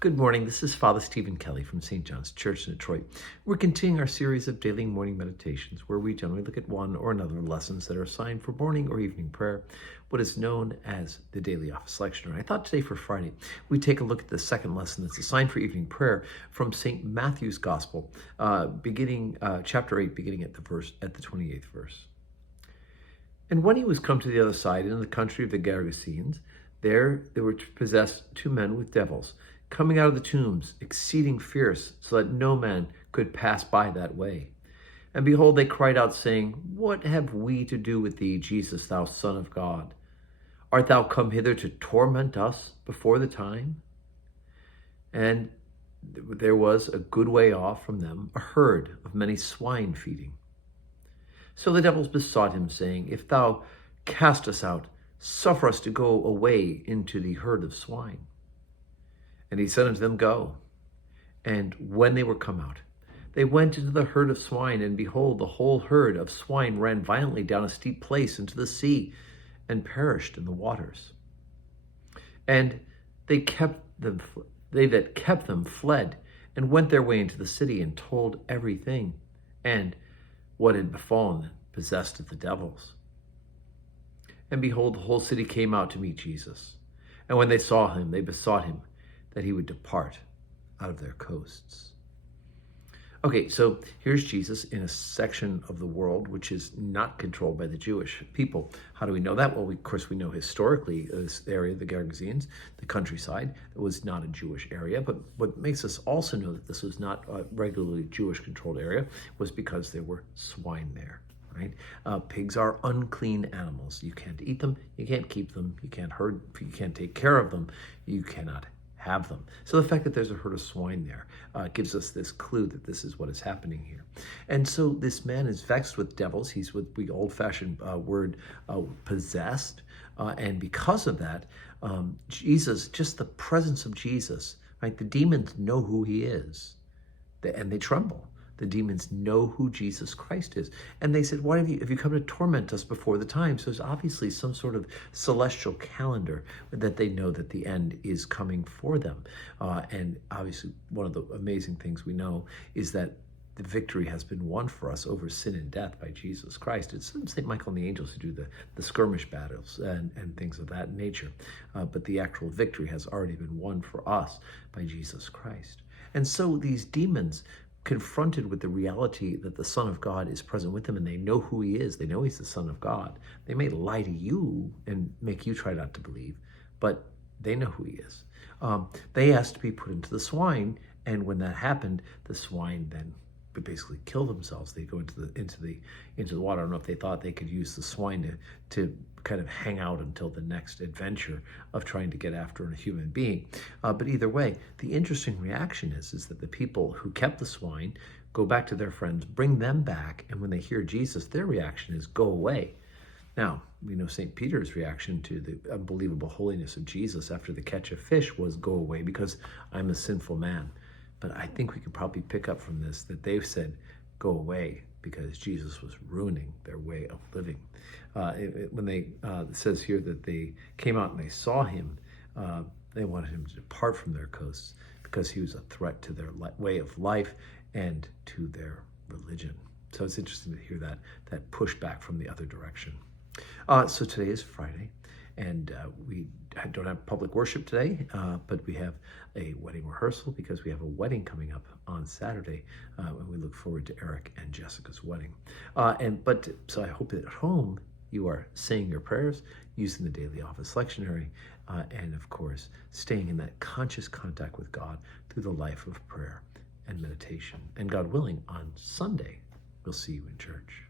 Good morning. This is Father Stephen Kelly from St. John's Church in Detroit. We're continuing our series of daily morning meditations where we generally look at one or another lessons that are assigned for morning or evening prayer, what is known as the daily office lectionary. I thought today for Friday, we take a look at the second lesson that's assigned for evening prayer from St. Matthew's Gospel, beginning chapter 8, beginning at the 28th verse. And when he was come to the other side, in the country of the Gergesenes, there were possessed two men with devils, coming out of the tombs, exceeding fierce, so that no man could pass by that way. And behold, they cried out, saying, What have we to do with thee, Jesus, thou Son of God? Art thou come hither to torment us before the time? And there was a good way off from them a herd of many swine feeding. So the devils besought him, saying, If thou cast us out, suffer us to go away into the herd of swine. And he said unto them, Go. And when they were come out, they went into the herd of swine, and behold, the whole herd of swine ran violently down a steep place into the sea, and perished in the waters. And they that kept them fled, and went their way into the city, and told everything, and what had befallen possessed of the devils. And behold, the whole city came out to meet Jesus. And when they saw him, they besought him that he would depart out of their coasts. Okay, so here's Jesus in a section of the world which is not controlled by the Jewish people. How do we know that? Well, of course, we know historically this area, the Gergesenes, the countryside, that was not a Jewish area. But what makes us also know that this was not a regularly Jewish-controlled area was because there were swine there. Right? Pigs are unclean animals. You can't eat them. You can't keep them. You can't herd. You can't take care of them. You cannot have them. So the fact that there's a herd of swine there gives us this clue that this is what is happening here. And so this man is vexed with devils. He's with the old-fashioned word possessed. And because of that, Jesus, just the presence of Jesus, right? The demons know who he is, and they tremble. The demons know who Jesus Christ is. And they said, why have you come to torment us before the time? So there's obviously some sort of celestial calendar that they know that the end is coming for them. And obviously, one of the amazing things we know is that the victory has been won for us over sin and death by Jesus Christ. It's St. Michael and the angels who do the skirmish battles and things of that nature. But the actual victory has already been won for us by Jesus Christ. And so these demons, confronted with the reality that the Son of God is present with them, and they know who he is, they know he's the Son of God. They may lie to you and make you try not to believe, but they know who he is. They asked to be put into the swine, and when that happened, the swine then would basically kill themselves. They go into the water. I don't know if they thought they could use the swine to kind of hang out until the next adventure of trying to get after a human being. But either way, the interesting reaction is that the people who kept the swine go back to their friends, bring them back, and when they hear Jesus, their reaction is go away. Now, we know St. Peter's reaction to the unbelievable holiness of Jesus after the catch of fish was go away because I'm a sinful man. But I think we could probably pick up from this that they've said, go away, because Jesus was ruining their way of living. When it says here that they came out and they saw him, they wanted him to depart from their coasts because he was a threat to their way of life and to their religion. So it's interesting to hear that pushback from the other direction. So today is Friday, and we don't have public worship today, but we have a wedding rehearsal because we have a wedding coming up on Saturday, and we look forward to Eric and Jessica's wedding. So I hope that at home you are saying your prayers, using the daily office lectionary, and of course, staying in that conscious contact with God through the life of prayer and meditation. And God willing, on Sunday, we'll see you in church.